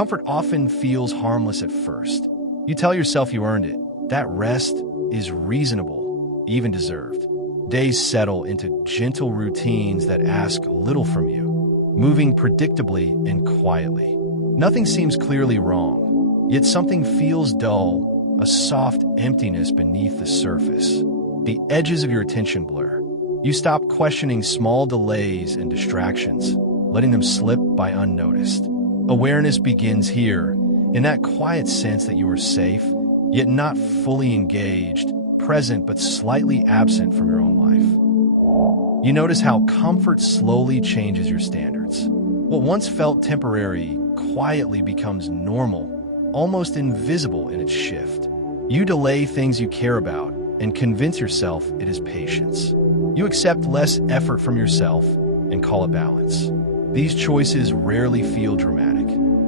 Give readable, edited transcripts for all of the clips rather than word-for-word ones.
Comfort often feels harmless at first. You tell yourself you earned it. That rest is reasonable, even deserved. Days settle into gentle routines that ask little from you, moving predictably and quietly. Nothing seems clearly wrong, yet something feels dull, a soft emptiness beneath the surface. The edges of your attention blur. You stop questioning small delays and distractions, letting them slip by unnoticed. Awareness begins here, in that quiet sense that you are safe, yet not fully engaged, present but slightly absent from your own life. You notice how comfort slowly changes your standards. What once felt temporary quietly becomes normal, almost invisible in its shift. You delay things you care about and convince yourself it is patience. You accept less effort from yourself and call it balance. These choices rarely feel dramatic.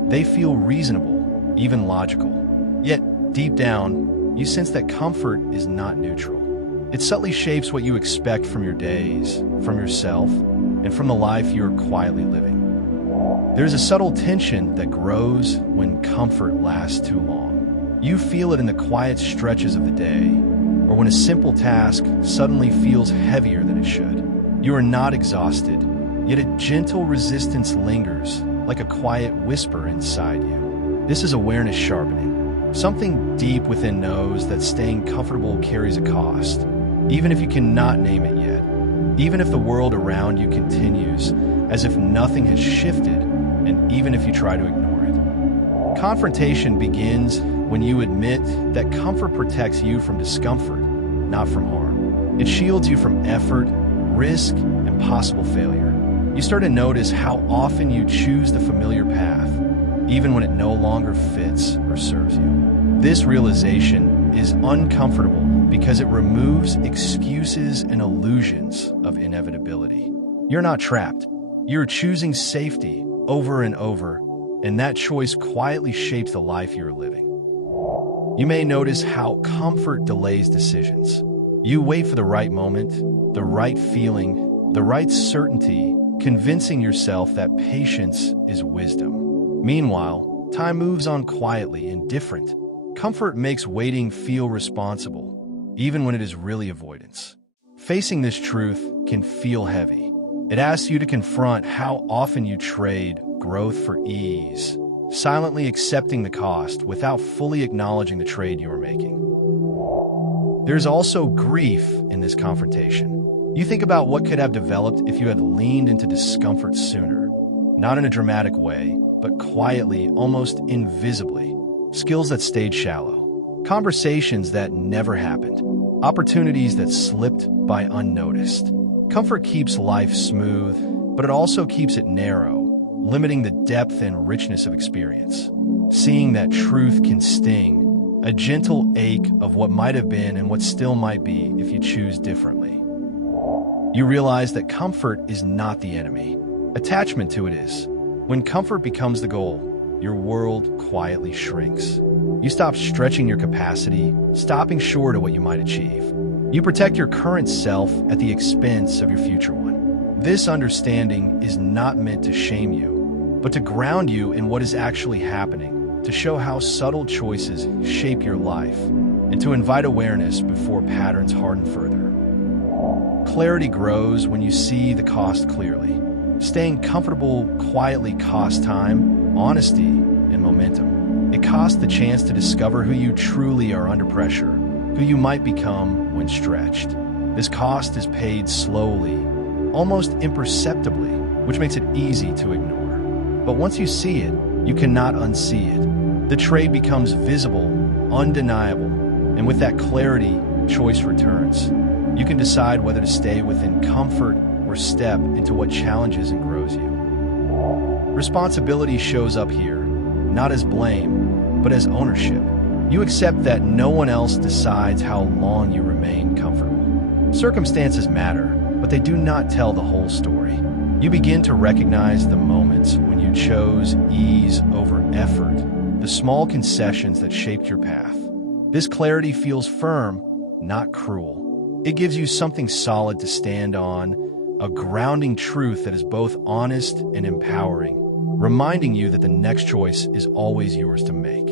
They feel reasonable, even logical. Yet, deep down, you sense that comfort is not neutral. It subtly shapes what you expect from your days, from yourself, and from the life you're quietly living. There's a subtle tension that grows when comfort lasts too long. You feel it in the quiet stretches of the day, or when a simple task suddenly feels heavier than it should. You are not exhausted, yet a gentle resistance lingers, like a quiet whisper inside you. This is awareness sharpening. Something deep within knows that staying comfortable carries a cost, even if you cannot name it yet. Even if the world around you continues as if nothing has shifted, and even if you try to ignore it. Confrontation begins when you admit that comfort protects you from discomfort, not from harm. It shields you from effort, risk, and possible failure. You start to notice how often you choose the familiar path, even when it no longer fits or serves you. This realization is uncomfortable because it removes excuses and illusions of inevitability. You're not trapped. You're choosing safety over and over, and that choice quietly shapes the life you're living. You may notice how comfort delays decisions. You wait for the right moment, the right feeling, the right certainty, convincing yourself that patience is wisdom. Meanwhile, time moves on quietly, indifferent. Comfort makes waiting feel responsible, even when it is really avoidance. Facing this truth can feel heavy. It asks you to confront how often you trade growth for ease, silently accepting the cost without fully acknowledging the trade you are making. There's also grief in this confrontation. You think about what could have developed if you had leaned into discomfort sooner, not in a dramatic way, but quietly, almost invisibly. Skills that stayed shallow, conversations that never happened, opportunities that slipped by unnoticed. Comfort keeps life smooth, but it also keeps it narrow, limiting the depth and richness of experience. Seeing that truth can sting, a gentle ache of what might have been and what still might be if you choose differently. You realize that comfort is not the enemy. Attachment to it is. When comfort becomes the goal, your world quietly shrinks. You stop stretching your capacity, stopping short of what you might achieve. You protect your current self at the expense of your future one. This understanding is not meant to shame you, but to ground you in what is actually happening, to show how subtle choices shape your life, and to invite awareness before patterns harden further. Clarity grows when you see the cost clearly. Staying comfortable quietly costs time, honesty, and momentum. It costs the chance to discover who you truly are under pressure, who you might become when stretched. This cost is paid slowly, almost imperceptibly, which makes it easy to ignore. But once you see it, you cannot unsee it. The trade becomes visible, undeniable, and with that clarity, choice returns. You can decide whether to stay within comfort or step into what challenges and grows you. Responsibility shows up here, not as blame, but as ownership. You accept that no one else decides how long you remain comfortable. Circumstances matter, but they do not tell the whole story. You begin to recognize the moments when you chose ease over effort, the small concessions that shaped your path. This clarity feels firm, not cruel. It gives you something solid to stand on, a grounding truth that is both honest and empowering. reminding you that the next choice is always yours to make.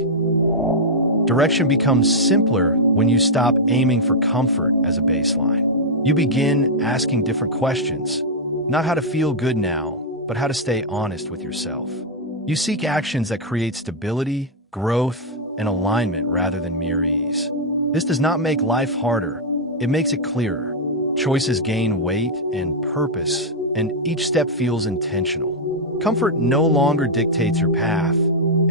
Direction becomes simpler when you stop aiming for comfort as a baseline. You begin asking different questions, not how to feel good now, but how to stay honest with yourself. You seek actions that create stability, growth, and alignment rather than mere ease. This does not make life harder, it makes it clearer. Choices gain weight and purpose, and each step feels intentional. Comfort no longer dictates your path,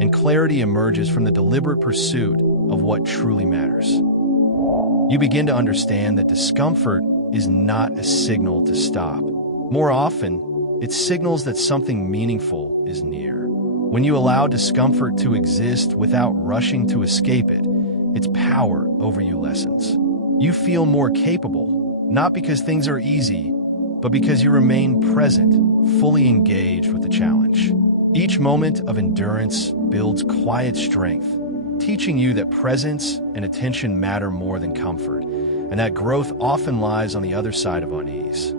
and clarity emerges from the deliberate pursuit of what truly matters. You begin to understand that discomfort is not a signal to stop. More often, it signals that something meaningful is near. When you allow discomfort to exist without rushing to escape it, its power over you lessens. You feel more capable, not because things are easy, but because you remain present, fully engaged with the challenge. Each moment of endurance builds quiet strength, teaching you that presence and attention matter more than comfort, and that growth often lies on the other side of unease.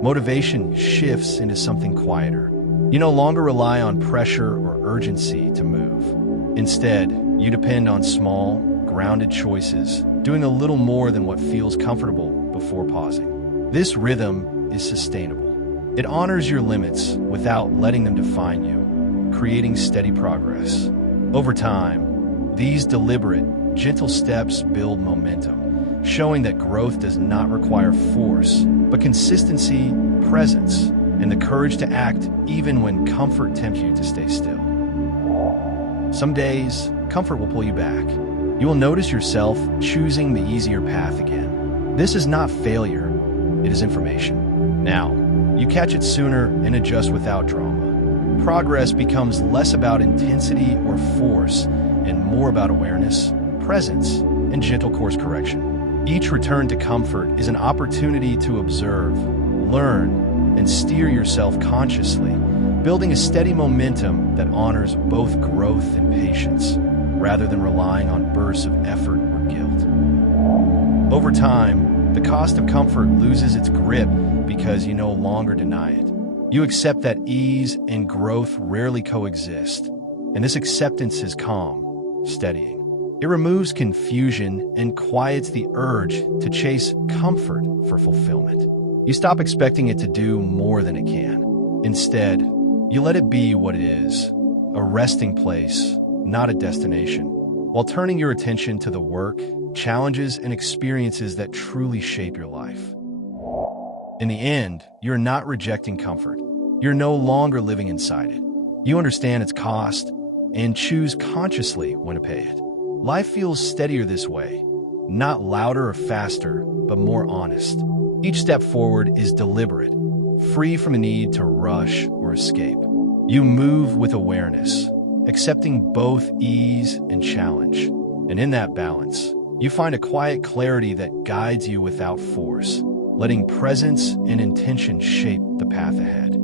Motivation shifts into something quieter. You no longer rely on pressure or urgency to move. Instead, you depend on small, grounded choices, doing a little more than what feels comfortable before pausing. This rhythm is sustainable. It honors your limits without letting them define you, creating steady progress. Over time, these deliberate, gentle steps build momentum, showing that growth does not require force, but consistency, presence, and the courage to act even when comfort tempts you to stay still. Some days, comfort will pull you back. You will notice yourself choosing the easier path again. This is not failure, it is information. Now, you catch it sooner and adjust without drama. Progress becomes less about intensity or force and more about awareness, presence, and gentle course correction. Each return to comfort is an opportunity to observe, learn, and steer yourself consciously, building a steady momentum that honors both growth and patience, rather than relying on bursts of effort or guilt. Over time, the cost of comfort loses its grip because you no longer deny it. You accept that ease and growth rarely coexist, and this acceptance is calm, steadying. It removes confusion and quiets the urge to chase comfort for fulfillment. You stop expecting it to do more than it can. Instead, you let it be what it is, a resting place, not a destination, while turning your attention to the work, challenges, and experiences that truly shape your life. In the end, you're not rejecting comfort. You're no longer living inside it. You understand its cost and choose consciously when to pay it. Life feels steadier this way, not louder or faster, but more honest. Each step forward is deliberate, free from the need to rush or escape. You move with awareness, accepting both ease and challenge. And in that balance, you find a quiet clarity that guides you without force, letting presence and intention shape the path ahead.